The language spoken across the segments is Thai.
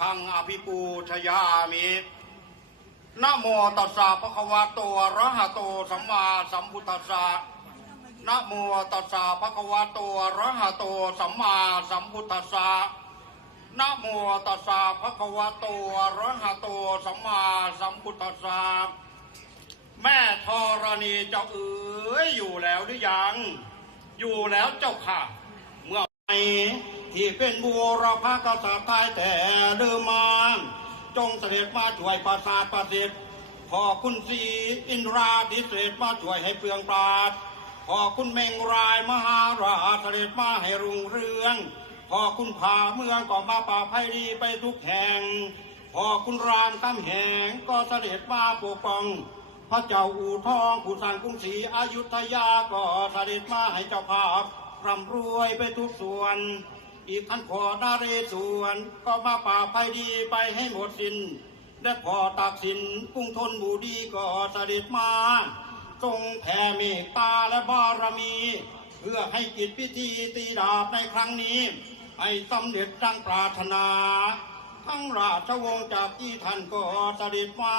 คังอภิปูชยามินะโมตัสสะภะคะวะโตอะระหะโตสัมมาสัมพุทธัสสะนะโมตัสสะภะคะวะโตอะระหะโตสัมมาสัมพุทธัสสะนะโมตัสสะภะคะวะโตอะระหะโตสัมมาสัมพุทธัสสะแม่ธรณีเจ้าเอ๋ยอยู่แล้วหรือยัง อยู่แล้วเจ้าค่ะ เมื่อไหร่ ที่เป็นบัวรพกษัตริย์ใต้แต่เดิมมาจงเสด็จมาช่วยประสาทประสิทธิ์พอคุณสีอินทราดิเศษมาช่วยให้เปลืองปราดพอคุณเมงรายมหาราชเสด็จมาให้รุ่งเรืองพอคุณพาเมืองก็มาป่าบภัยดีไปทุกแห่งพอคุณรามคำแหงก็เสด็จมาปกป้อง พระเจ้าอู่ทองผู้สร้างกรุงศรีอยุธยาก็เสด็จมาให้เจ้าภาพร่ำรวยไปทุกส่วน อีกท่านขอนาเรศวรก็มาป่าภัยดีไปให้หมดสิน้นและพอตากสินกรุงทนบุรีก็เสด็จมาทรงแผ่เมตตาและบารมี เพื่อให้กิจพิธีตีดาบในครั้งนี้ ให้สำเร็จดังปรารถนา ทั้งราชวงศ์จากที่ท่านก็เสด็จมา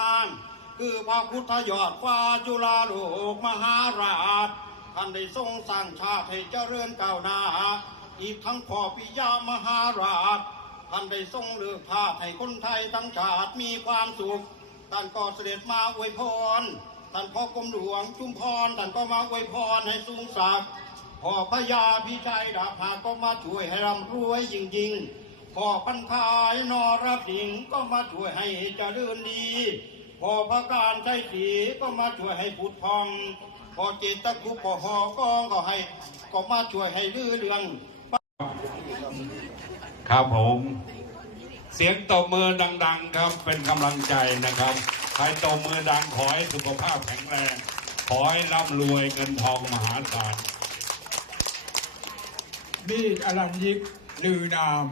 คือพระพุทธยอดฟ้าจุฬาโลกมหาราชท่านได้ทรงสร้างชาติให้เจริญก้าวหน้า อีกทั้งพ่อปิยามหาราชท่านได้ทรงเลือกทาสให้คนไทยทั้งชาติมีความสุข ท่านก็เสด็จมาอวยพร ท่านพ่อกรมหลวงชุมพร ท่านก็มาอวยพรให้สูงสักดิ์พ่อพญาพิชัยดาภาก็มาช่วยให้ร่ำรวยยิ่งยิ่งๆพ่อพันทายนอรับดิงก็มาช่วยให้เจริญดีพ่อพระการใจสีก็มาช่วยให้ผุดพองพ่อเจตคุปพ่อหอกองก็ให้ ก็มาช่วยให้ลื่อเรือง ครับผม เสียงตบมือดัง ๆ ครับ เป็นกำลังใจนะครับใครตบมือดังขอให้สุขภาพแข็งแรง ขอให้ร่ำรวยเงินทองมหาศาลมีดอรัญยิกลือนาม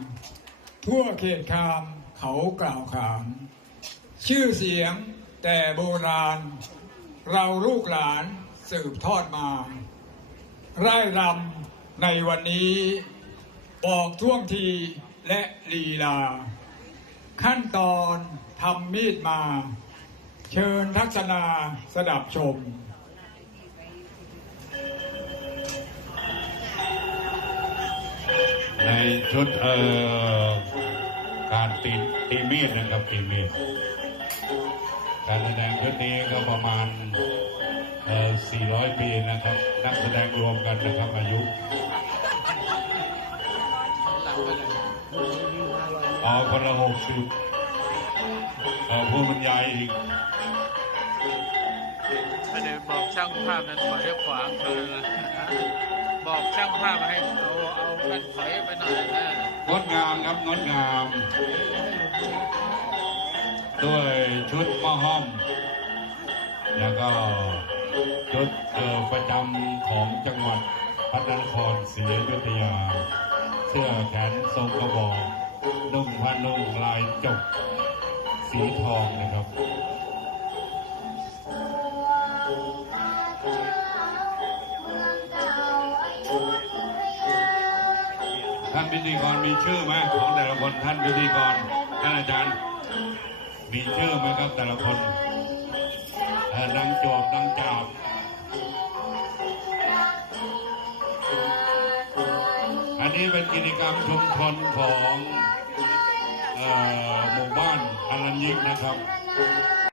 ทั่วเขตคามเขากล่าวขานชื่อเสียงแต่โบราณ เราลูกหลานสืบทอดมา ไร่รำในวันนี้ บอกท่วงที และลีลา ขั้นตอนทำมีดมา เชิญทัศนาสดับชมในชุดเอ่อการตีตีมีดนะครับตีมีดการแสดงชุดนี้ก็ประมาณเอ่อ400 ปีนะครับ นักแสดงรวมกันนะครับอายุ อ๋อคนละหกสิบเอ่อผู้บรรยายอีกไม่ได้บอกช่างภาพนั้นถอยขวางเลยนะบอกช่างภาพให้เอาเอาแผ่นถอยไปหน่อยนะงดงามครับงดงาม ด้วยชุดมะห้อม แล้วก็ชุดเอ่อประจำของจังหวัดพระนครศรีอยุธยา เสื้อแขนทรงกระบอก นุ่งผ้านุ่งลายจบ สีทองนะครับท่านพิธีกรมีชื่อไหมของแต่ละคนท่านพิธีกรท่านอาจารย์ มีชื่อไหมครับแต่ละคนดังจวบดังจาบอันนี้เป็นกิจกรรมชุมชนของ หมู่บ้านอลันยิกนะครับ